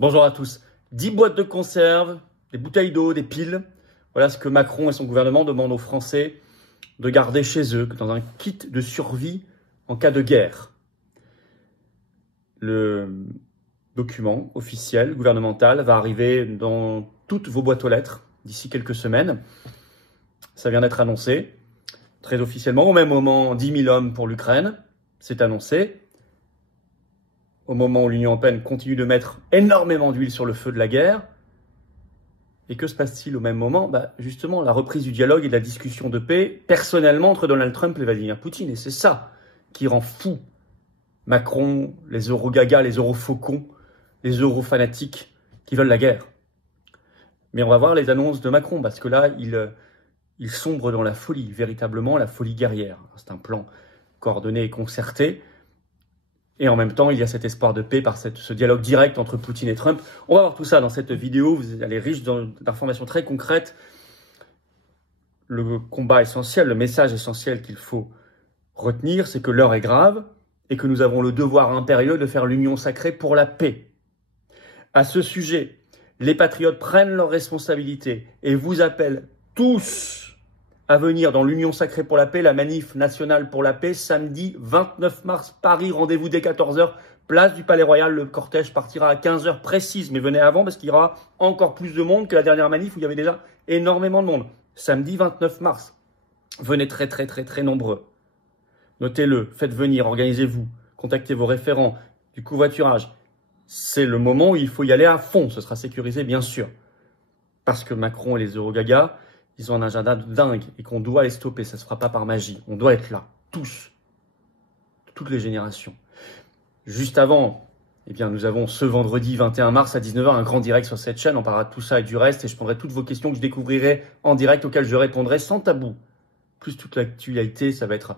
Bonjour à tous. 10 boîtes de conserve, des bouteilles d'eau, des piles. Voilà ce que Macron et son gouvernement demandent aux Français de garder chez eux, dans un kit de survie en cas de guerre. Le document officiel, gouvernemental, va arriver dans toutes vos boîtes aux lettres d'ici quelques semaines. Ça vient d'être annoncé, très officiellement. Au même moment, 10 000 hommes pour l'Ukraine, c'est annoncé. Au moment où l'Union européenne continue de mettre énormément d'huile sur le feu de la guerre. Et que se passe-t-il au même moment? Justement, la reprise du dialogue et de la discussion de paix, personnellement, entre Donald Trump et Vladimir Poutine. Et c'est ça qui rend fou Macron, les eurogagas, les eurofaucons, les eurofanatiques qui veulent la guerre. Mais on va voir les annonces de Macron, parce que là, il sombre dans la folie, véritablement la folie guerrière. C'est un plan coordonné et concerté. Et en même temps, il y a cet espoir de paix par ce dialogue direct entre Poutine et Trump. On va voir tout ça dans cette vidéo. Vous allez riche d'informations très concrètes. Le combat essentiel, le message essentiel qu'il faut retenir, c'est que l'heure est grave et que nous avons le devoir impérieux de faire l'union sacrée pour la paix. À ce sujet, les patriotes prennent leurs responsabilités et vous appellent tous à venir dans l'Union sacrée pour la paix, la manif nationale pour la paix, samedi 29 mars, Paris, rendez-vous dès 14 h, place du Palais Royal. Le cortège partira à 15 h précises, mais venez avant parce qu'il y aura encore plus de monde que la dernière manif où il y avait déjà énormément de monde. Samedi 29 mars, venez très nombreux. Notez-le, faites venir, organisez-vous, contactez vos référents du covoiturage. C'est le moment où il faut y aller à fond, ce sera sécurisé bien sûr. Parce que Macron et les eurogagas, ils ont un agenda de dingue et qu'on doit les stopper. Ça ne se fera pas par magie. On doit être là, tous, toutes les générations. Juste avant, nous avons ce vendredi 21 mars à 19 h un grand direct sur cette chaîne. On parlera de tout ça et du reste et je prendrai toutes vos questions que je découvrirai en direct, auxquelles je répondrai sans tabou. Plus toute l'actualité, ça va être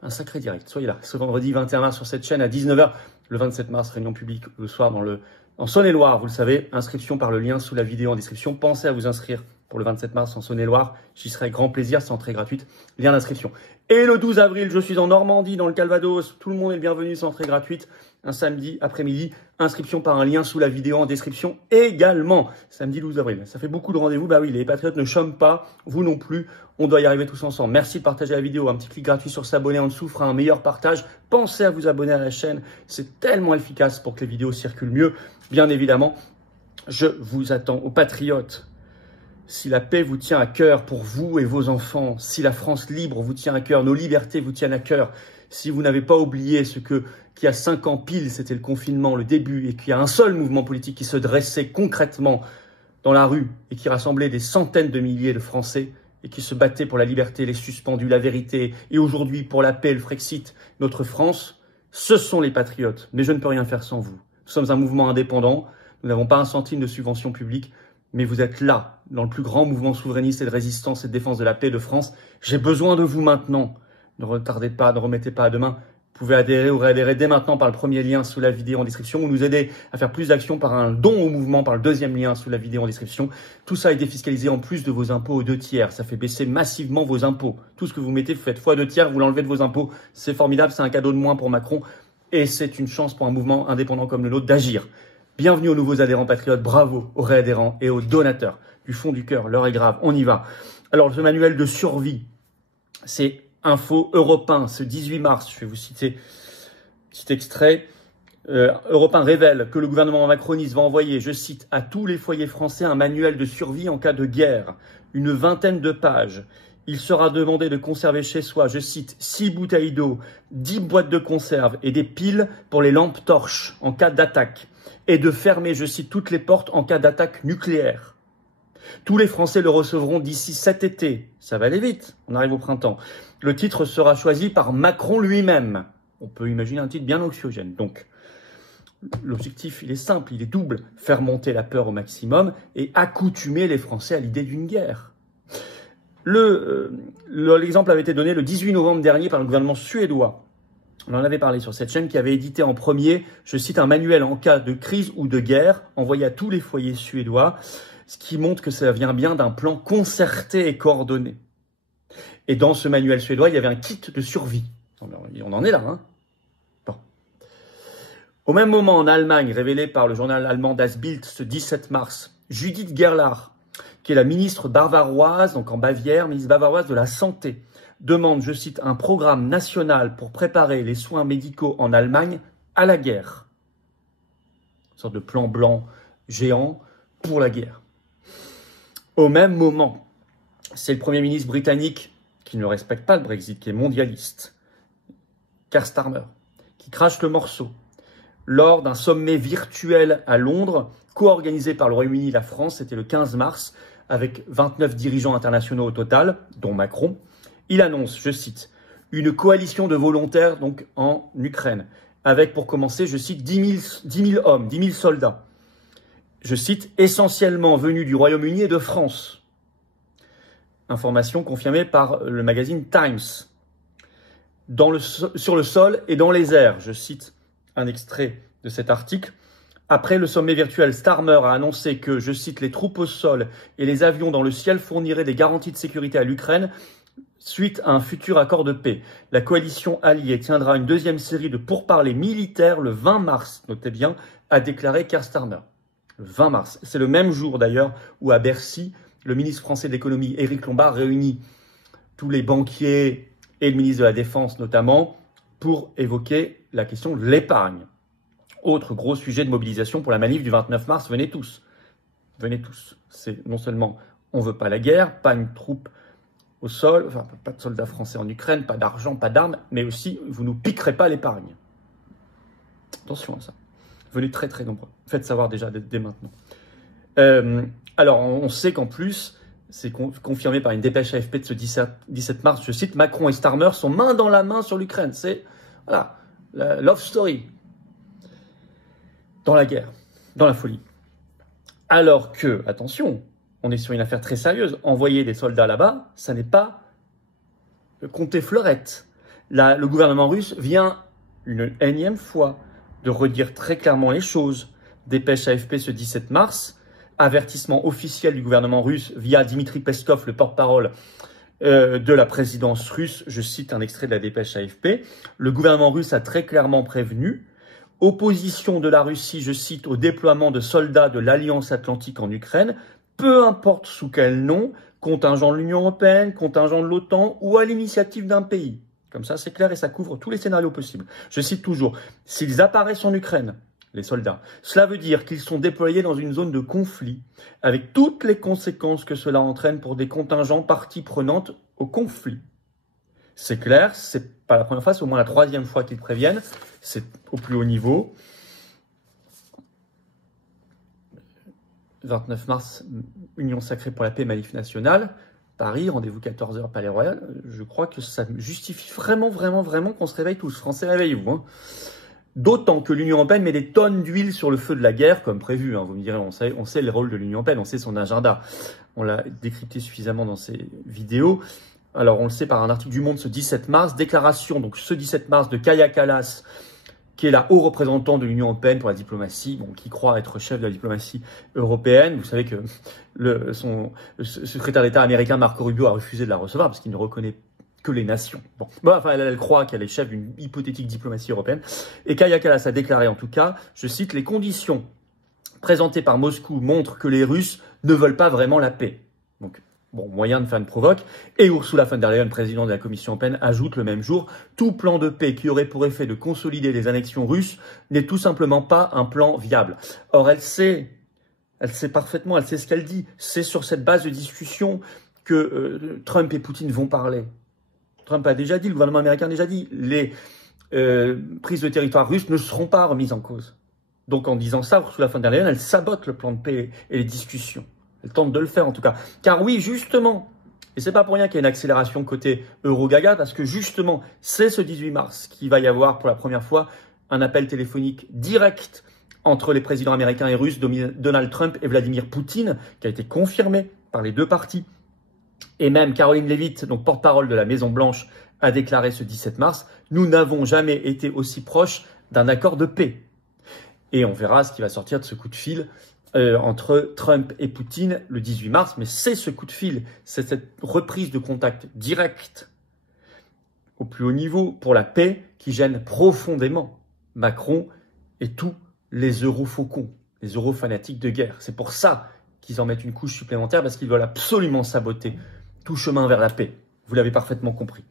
un sacré direct. Soyez là, ce vendredi 21 mars sur cette chaîne à 19 h. Le 27 mars, réunion publique le soir en Saône-et-Loire. Vous le savez, inscription par le lien sous la vidéo en description. Pensez à vous inscrire pour le 27 mars en Saône-et-Loire. J'y serai avec grand plaisir, c'est entrée gratuite, lien d'inscription. Et le 12 avril, je suis en Normandie, dans le Calvados. Tout le monde est bienvenu, c'est entrée gratuite. Un samedi après-midi, inscription par un lien sous la vidéo en description également. Samedi 12 avril. Ça fait beaucoup de rendez-vous. Oui, les patriotes ne chôment pas, vous non plus. On doit y arriver tous ensemble. Merci de partager la vidéo. Un petit clic gratuit sur s'abonner en dessous fera un meilleur partage. Pensez à vous abonner à la chaîne. C'est tellement efficace pour que les vidéos circulent mieux. Bien évidemment, je vous attends aux patriotes. Si la paix vous tient à cœur pour vous et vos enfants, si la France libre vous tient à cœur, nos libertés vous tiennent à cœur, si vous n'avez pas oublié qu'il y a 5 ans pile, c'était le confinement, le début, et qu'il y a un seul mouvement politique qui se dressait concrètement dans la rue et qui rassemblait des centaines de milliers de Français et qui se battait pour la liberté, les suspendus, la vérité, et aujourd'hui pour la paix, le Frexit, notre France, ce sont les patriotes. Mais je ne peux rien faire sans vous. Nous sommes un mouvement indépendant, nous n'avons pas un centime de subvention publique, mais vous êtes là, dans le plus grand mouvement souverainiste et de résistance et de défense de la paix de France. J'ai besoin de vous maintenant. Ne retardez pas, ne remettez pas à demain. Vous pouvez adhérer ou réadhérer dès maintenant par le premier lien sous la vidéo en description ou nous aider à faire plus d'actions par un don au mouvement par le deuxième lien sous la vidéo en description. Tout ça est défiscalisé en plus de vos impôts aux 2 tiers. Ça fait baisser massivement vos impôts. Tout ce que vous mettez, vous faites x2 tiers, vous l'enlevez de vos impôts. C'est formidable, c'est un cadeau de moins pour Macron et c'est une chance pour un mouvement indépendant comme le nôtre d'agir. Bienvenue aux nouveaux adhérents patriotes, bravo aux réadhérents et aux donateurs. Du fond du cœur, l'heure est grave, on y va. Alors, ce manuel de survie, c'est Info Europe 1, ce 18 mars, je vais vous citer un petit extrait. Europe 1 révèle que le gouvernement macroniste va envoyer, je cite, à tous les foyers français un manuel de survie en cas de guerre, une 20aine de pages. Il sera demandé de conserver chez soi, je cite, 6 bouteilles d'eau, 10 boîtes de conserve et des piles pour les lampes torches en cas d'attaque. Et de fermer, je cite, toutes les portes en cas d'attaque nucléaire. Tous les Français le recevront d'ici cet été. Ça va aller vite, on arrive au printemps. Le titre sera choisi par Macron lui-même. On peut imaginer un titre bien anxiogène. Donc, l'objectif, il est simple, il est double. Faire monter la peur au maximum et accoutumer les Français à l'idée d'une guerre. L'exemple avait été donné le 18 novembre dernier par le gouvernement suédois. On en avait parlé sur cette chaîne qui avait édité en premier, je cite, un manuel en cas de crise ou de guerre envoyé à tous les foyers suédois, ce qui montre que ça vient bien d'un plan concerté et coordonné. Et dans ce manuel suédois, il y avait un kit de survie. On en est là, hein? Bon. Au même moment, en Allemagne, révélé par le journal allemand Das Bild ce 17 mars, Judith Gerlach, qui est la ministre bavaroise, donc en Bavière, ministre bavaroise de la Santé, demande, je cite, un programme national pour préparer les soins médicaux en Allemagne à la guerre. Une sorte de plan blanc géant pour la guerre. Au même moment, c'est le Premier ministre britannique qui ne respecte pas le Brexit, qui est mondialiste, Keir Starmer, qui crache le morceau lors d'un sommet virtuel à Londres, co-organisé par le Royaume-Uni et la France, c'était le 15 mars, avec 29 dirigeants internationaux au total, dont Macron. Il annonce, je cite, une coalition de volontaires donc en Ukraine, avec pour commencer, je cite, 10 000 hommes, 10 000 soldats. Je cite, essentiellement venus du Royaume-Uni et de France. Information confirmée par le magazine Times. Sur le sol et dans les airs, je cite un extrait de cet article. Après le sommet virtuel, Starmer a annoncé que, je cite, les troupes au sol et les avions dans le ciel fourniraient des garanties de sécurité à l'Ukraine suite à un futur accord de paix. La coalition alliée tiendra une deuxième série de pourparlers militaires le 20 mars, notez bien, a déclaré Keir Starmer. Le 20 mars. C'est le même jour d'ailleurs où à Bercy, le ministre français de l'économie, Éric Lombard, réunit tous les banquiers et le ministre de la Défense notamment pour évoquer la question de l'épargne. Autre gros sujet de mobilisation pour la manif du 29 mars, venez tous. Venez tous. C'est non seulement on ne veut pas la guerre, pas une troupe au sol, enfin pas de soldats français en Ukraine, pas d'argent, pas d'armes, mais aussi vous ne nous piquerez pas l'épargne. Attention à ça. Venez très très nombreux. Faites savoir déjà dès maintenant. Alors on sait qu'en plus, c'est confirmé par une dépêche AFP de ce 17 mars, je cite, Macron et Starmer sont main dans la main sur l'Ukraine. C'est voilà, la love story. Dans la guerre, dans la folie. Alors que, attention, on est sur une affaire très sérieuse. Envoyer des soldats là-bas, ça n'est pas compter fleurette. Là, le gouvernement russe vient une énième fois de redire très clairement les choses. Dépêche AFP ce 17 mars, avertissement officiel du gouvernement russe via Dmitri Peskov, le porte-parole de la présidence russe. Je cite un extrait de la dépêche AFP. Le gouvernement russe a très clairement prévenu opposition de la Russie, je cite, au déploiement de soldats de l'Alliance Atlantique en Ukraine, peu importe sous quel nom, contingent de l'Union européenne, contingent de l'OTAN ou à l'initiative d'un pays. Comme ça, c'est clair et ça couvre tous les scénarios possibles. Je cite toujours, s'ils apparaissent en Ukraine, les soldats, cela veut dire qu'ils sont déployés dans une zone de conflit, avec toutes les conséquences que cela entraîne pour des contingents parties prenantes au conflit. C'est clair, c'est pas la première fois, c'est au moins la troisième fois qu'ils préviennent, c'est au plus haut niveau. 29 mars, Union sacrée pour la paix, manif nationale. Paris, rendez-vous 14h, Palais Royal. Je crois que ça justifie vraiment qu'on se réveille tous. Français, réveillez-vous. Hein. D'autant que l'Union européenne met des tonnes d'huile sur le feu de la guerre, comme prévu. Hein. Vous me direz, on sait le rôle de l'Union européenne, on sait son agenda. On l'a décrypté suffisamment dans ces vidéos. Alors, on le sait par un article du Monde ce 17 mars. Déclaration, donc ce 17 mars, de Kaja Kallas, qui est la haut représentant de l'Union européenne pour la diplomatie, bon, qui croit être chef de la diplomatie européenne. Vous savez que le secrétaire d'État américain Marco Rubio a refusé de la recevoir parce qu'il ne reconnaît que les nations. Bon, enfin, elle croit qu'elle est chef d'une hypothétique diplomatie européenne. Et Kaja Kallas a déclaré en tout cas, je cite, les conditions présentées par Moscou montrent que les Russes ne veulent pas vraiment la paix. Donc, bon, moyen de faire une provoque. Et Ursula von der Leyen, présidente de la Commission européenne, ajoute le même jour « Tout plan de paix qui aurait pour effet de consolider les annexions russes n'est tout simplement pas un plan viable. » Or, elle sait parfaitement, elle sait ce qu'elle dit. C'est sur cette base de discussion que Trump et Poutine vont parler. Trump a déjà dit, le gouvernement américain a déjà dit, les prises de territoire russes ne seront pas remises en cause. Donc, en disant ça, Ursula von der Leyen, elle sabote le plan de paix et les discussions. Elle tente de le faire en tout cas. Car oui, justement, et c'est pas pour rien qu'il y a une accélération côté Eurogaga, parce que justement, c'est ce 18 mars qu'il va y avoir pour la première fois un appel téléphonique direct entre les présidents américains et russes, Donald Trump et Vladimir Poutine, qui a été confirmé par les deux parties. Et même Caroline Leavitt, donc porte-parole de la Maison-Blanche, a déclaré ce 17 mars « Nous n'avons jamais été aussi proches d'un accord de paix ». Et on verra ce qui va sortir de ce coup de fil entre Trump et Poutine le 18 mars, mais c'est ce coup de fil, c'est cette reprise de contact direct au plus haut niveau pour la paix qui gêne profondément Macron et tous les eurofaucons, les eurofanatiques de guerre. C'est pour ça qu'ils en mettent une couche supplémentaire, parce qu'ils veulent absolument saboter tout chemin vers la paix. Vous l'avez parfaitement compris.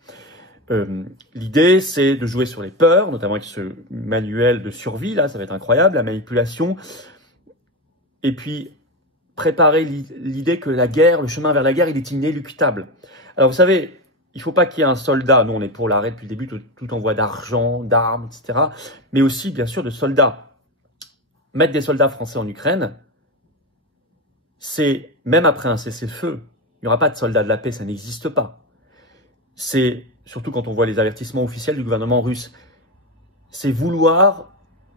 L'idée, c'est de jouer sur les peurs, notamment avec ce manuel de survie, là, ça va être incroyable, la manipulation. Et puis, préparer l'idée que la guerre, le chemin vers la guerre, il est inéluctable. Alors, vous savez, il ne faut pas qu'il y ait un soldat, nous on est pour l'arrêt depuis le début, tout envoi d'argent, d'armes, etc. Mais aussi, bien sûr, de soldats. Mettre des soldats français en Ukraine, c'est, même après un cessez-le-feu, il n'y aura pas de soldats de la paix, ça n'existe pas. C'est, surtout quand on voit les avertissements officiels du gouvernement russe, c'est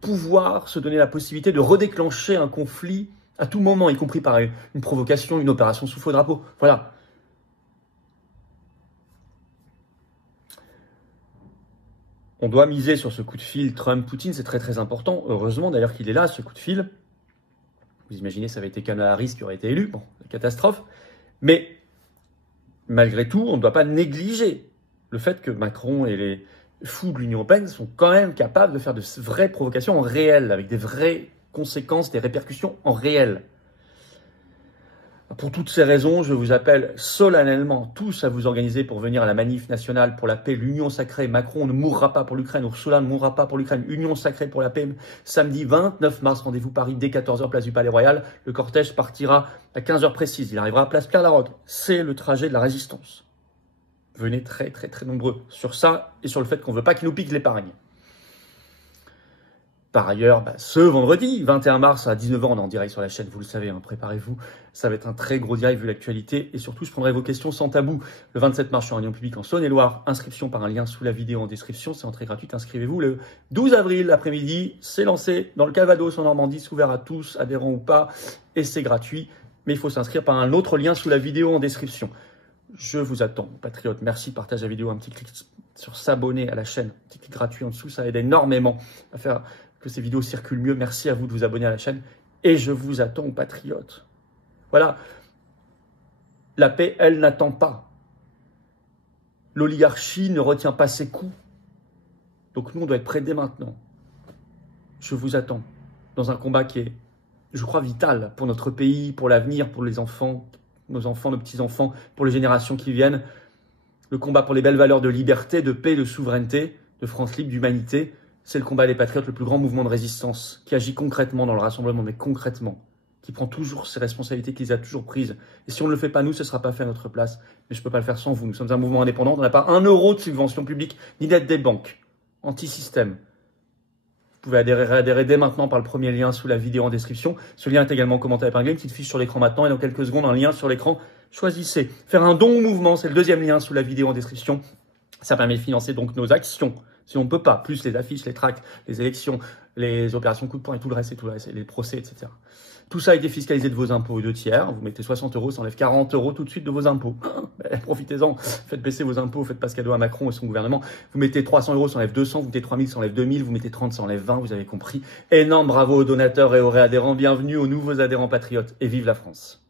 pouvoir se donner la possibilité de redéclencher un conflit à tout moment, y compris par une provocation, une opération sous faux drapeau. Voilà. On doit miser sur ce coup de fil Trump-Poutine, c'est très très important. Heureusement d'ailleurs qu'il est là, ce coup de fil. Vous imaginez, ça avait été Kamala Harris qui aurait été élu. Bon, catastrophe. Mais malgré tout, on ne doit pas négliger le fait que Macron et les fous de l'Union européenne sont quand même capables de faire de vraies provocations en réel, avec des vraies conséquences, des répercussions en réel. Pour toutes ces raisons, je vous appelle solennellement tous à vous organiser pour venir à la manif nationale pour la paix, l'Union sacrée. Macron ne mourra pas pour l'Ukraine, Ursula ne mourra pas pour l'Ukraine. Union sacrée pour la paix. Samedi 29 mars, rendez-vous Paris dès 14h, place du Palais Royal. Le cortège partira à 15h précise. Il arrivera à place Pierre-Laroque. C'est le trajet de la résistance. Venez très très très nombreux sur ça et sur le fait qu'on ne veut pas qu'ils nous piquent l'épargne. Par ailleurs, ce vendredi, 21 mars à 19h, on est en direct sur la chaîne, vous le savez, hein, préparez-vous. Ça va être un très gros direct vu l'actualité. Et surtout, je prendrai vos questions sans tabou. Le 27 mars, je suis en réunion publique en Saône-et-Loire. Inscription par un lien sous la vidéo en description. C'est entrée gratuite, inscrivez-vous. Le 12 avril, l'après-midi, c'est lancé dans le Calvados en Normandie. C'est ouvert à tous, adhérents ou pas. Et c'est gratuit. Mais il faut s'inscrire par un autre lien sous la vidéo en description. Je vous attends, patriotes. Merci, partage la vidéo, un petit clic sur s'abonner à la chaîne. Un petit clic gratuit en dessous, ça aide énormément à faire que ces vidéos circulent mieux. Merci à vous de vous abonner à la chaîne. Et je vous attends, patriotes. Voilà. La paix, elle n'attend pas. L'oligarchie ne retient pas ses coups. Donc nous, on doit être prêts dès maintenant. Je vous attends dans un combat qui est, je crois, vital pour notre pays, pour l'avenir, pour les enfants, nos petits-enfants, pour les générations qui viennent. Le combat pour les belles valeurs de liberté, de paix, de souveraineté, de France libre, d'humanité. C'est le combat des patriotes, le plus grand mouvement de résistance, qui agit concrètement dans le rassemblement, mais concrètement, qui prend toujours ses responsabilités, qui les a toujours prises. Et si on ne le fait pas nous, ce ne sera pas fait à notre place. Mais je ne peux pas le faire sans vous. Nous sommes un mouvement indépendant, on n'a pas 1 euro de subvention publique, ni d'aide des banques. Anti-système. Vous pouvez adhérer dès maintenant par le premier lien sous la vidéo en description. Ce lien est également commenté par une petite fiche sur l'écran maintenant, et dans quelques secondes, un lien sur l'écran. Choisissez. Faire un don au mouvement, c'est le deuxième lien sous la vidéo en description. Ça permet de financer donc nos actions. Si on ne peut pas, plus les affiches, les tracts, les élections, les opérations coup de poing et tout le reste, les procès, etc. Tout ça est défiscalisé de vos impôts 2 tiers. Vous mettez 60 euros, ça enlève 40 euros tout de suite de vos impôts. Profitez-en, faites baisser vos impôts, faites pas ce cadeau à Macron et son gouvernement. Vous mettez 300 euros, ça enlève 200, vous mettez 3000, ça enlève 2000, vous mettez 30, ça enlève 20, vous avez compris. Énorme bravo aux donateurs et aux réadhérents, bienvenue aux nouveaux adhérents patriotes et vive la France.